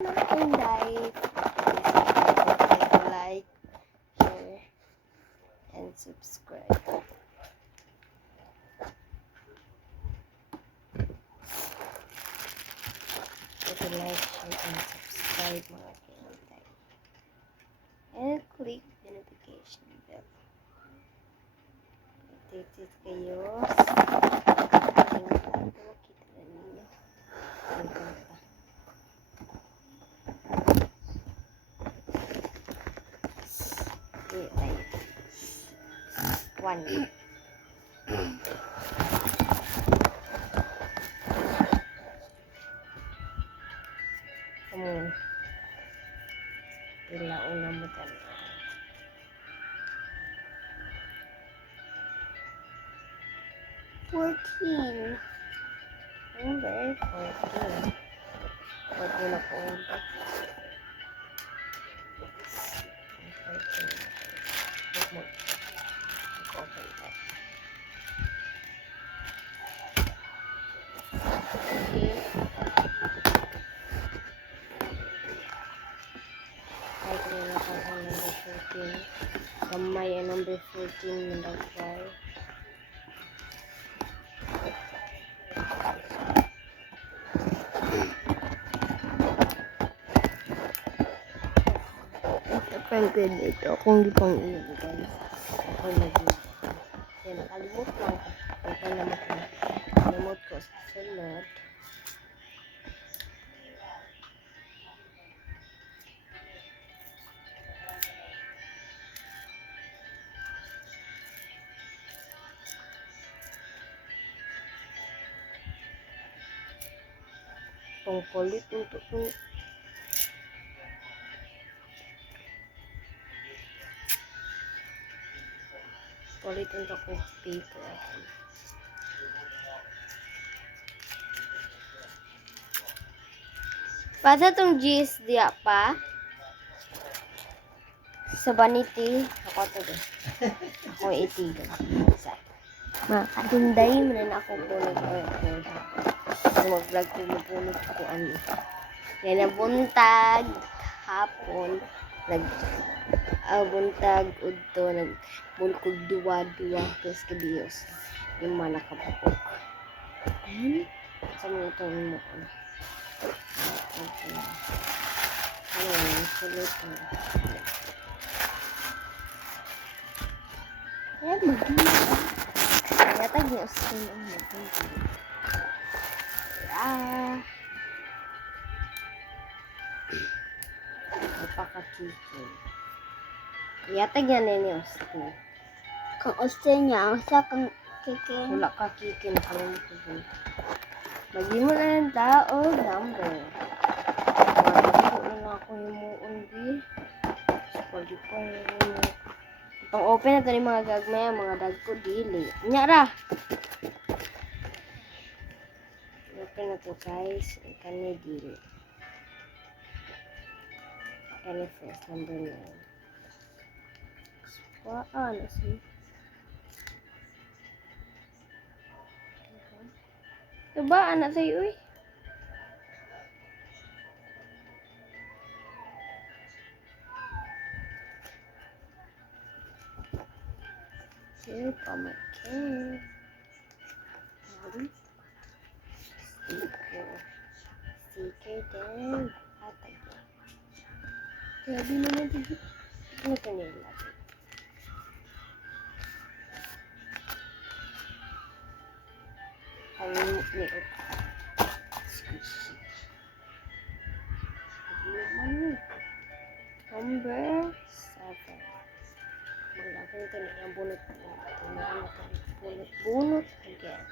And guys, please like, share, and subscribe. Like, share, and subscribe mga kinatay. And click the notification bell. Updated kayo sa ating bago. Kita na ninyo. Ang kanta. Okay, tayo. 1. Kamu pila una mo tayo. 14. Number 14. 14 na po. 14. Mag-open tayo. Okay. Kahit na nakaka number 14. Gamay ang number 14 na dagway. Prank ito. Kung di pang iyan guys. Ako nag-iwan. Kaya nakalimot lang. Nakalimot ko sa sunod. Kung kulit untuk kulit untuk paper. Pada tong gis dia pa sa vanity ako to do. Ako itigan. Makadunday man ako po nag-record. Mag-vlog ko mo ko ano. Kaya nabuntag hapon buntag udto nagbulkog duwa kas kadiyos yung mga nakabukok. Sa mga ito mo ko. Ano, sulit na. Ayan, mag-iwa. Kaya tag-iwa sa ang mag-iwa. Napaka-chicken. Yatag yan ni Austin. Kang Austin niya, sa kang kikin. Wala ka kikin. Lagi mo na ng tao, number. Wala na ako yung muundi. Pwede pa yung itong open na ito yung mga gagmay, mga dag ko, dili. Nyara! Open na ito guys. Ikan na dili. Ikan first, number 9. Wala sih. Coba anak saya, uy. Here, pamakin. Sticker. Sticker din. Atag yan. Grabe naman dito. Ano ito nila? Ang niot. Squishy. Number 7. Maglaki ito na yung bunot po. Bunot again.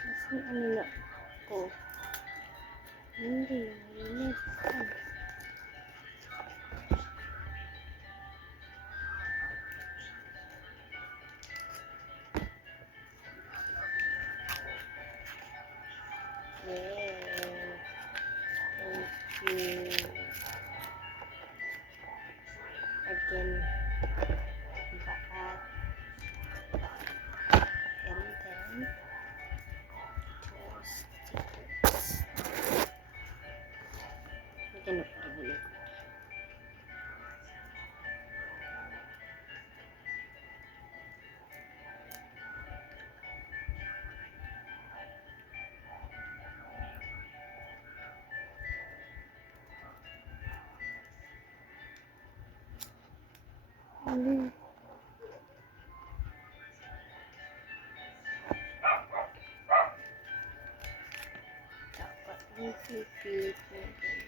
Kasi ano na ko. Hindi. Again, bakat, and then toes. Dapat dipipit natin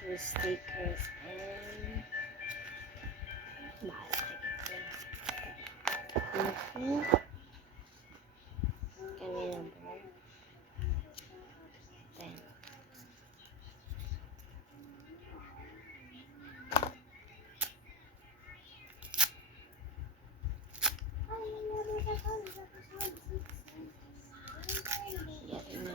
to stickers and bahala ito. Kami number 10. Yakin na.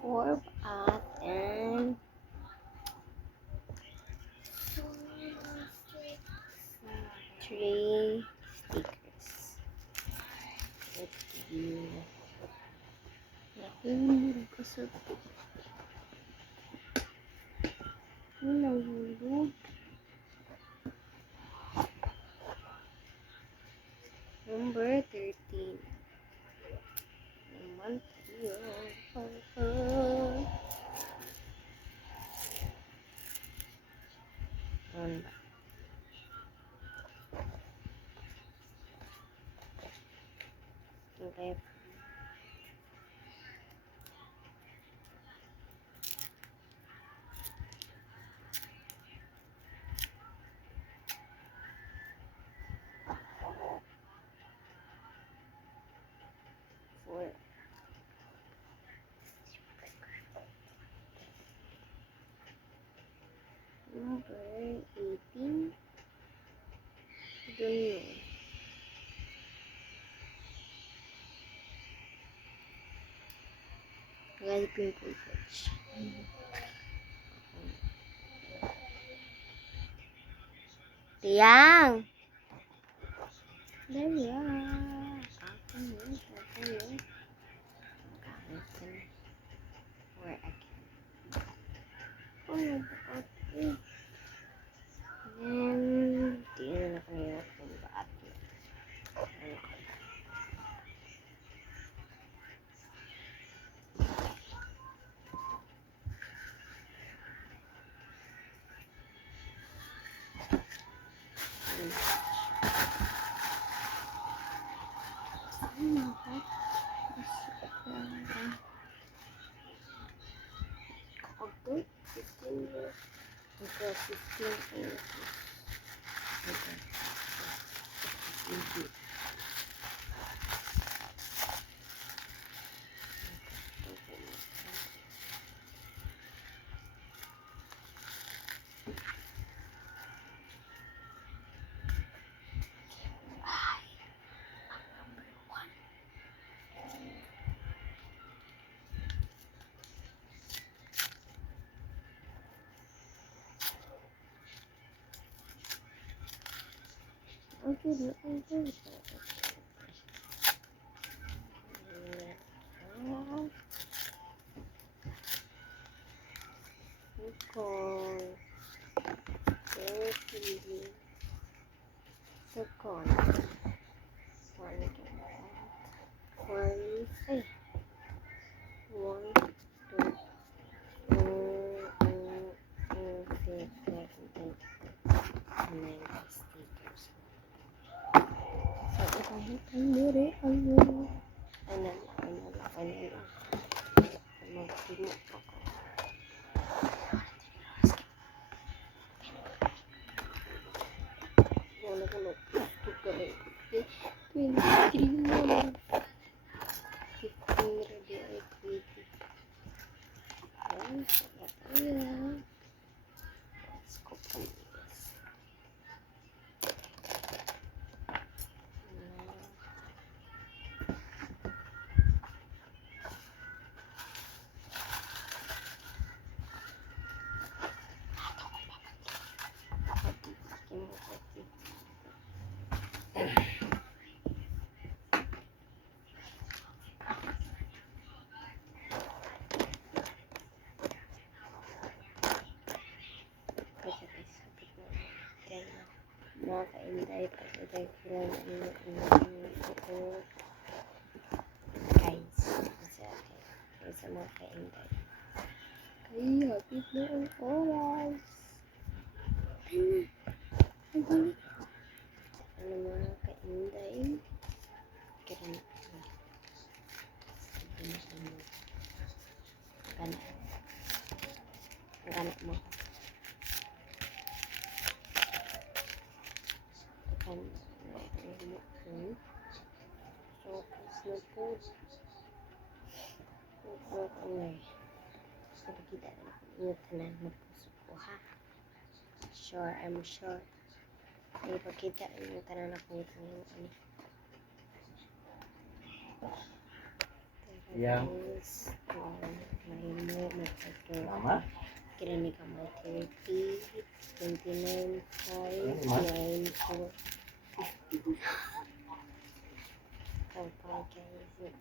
4 at and 3 stickers. Let's see. Nahulog ka sa ito. Nahulog. Number 13. Naman tayo. Ano ba? Okay. Four. Number 18. Doon yun. Guys, pimple patch. Tiang! There ya. Ako yun. Gamit where I can. Oh, okay. Then, tingnan na kayo kung baat na. Okay, 15 years. Okay, 15 years. Okay. Thank you. Okay. Second. One, two, six, 7, 8, 9 stickers. So, ipahitang diri ang ano lang. Magtimo ako. Wala ko na. Ito ka rin. 23 na. 15 ready ay 20. Ayan. Ayan. Let's go for this. Mga kainday, pagkaday sila guys. Sa mga kainday. Ay, hapit na ang oras. Ano mga kainday? Kira na. Sige na ano. Gana. Gana mo. Gana. So, please na po. Okay. Nakikita na yung tanan na puso ko, ha? Sure, I'm sure. Ay, pagkita yung tanan na po yung ano. Yang. Guys, mahimo, magpagod. Mama? Kinanig ka mga 30, 29, 5, Ma? 9, 4. Kapag guys,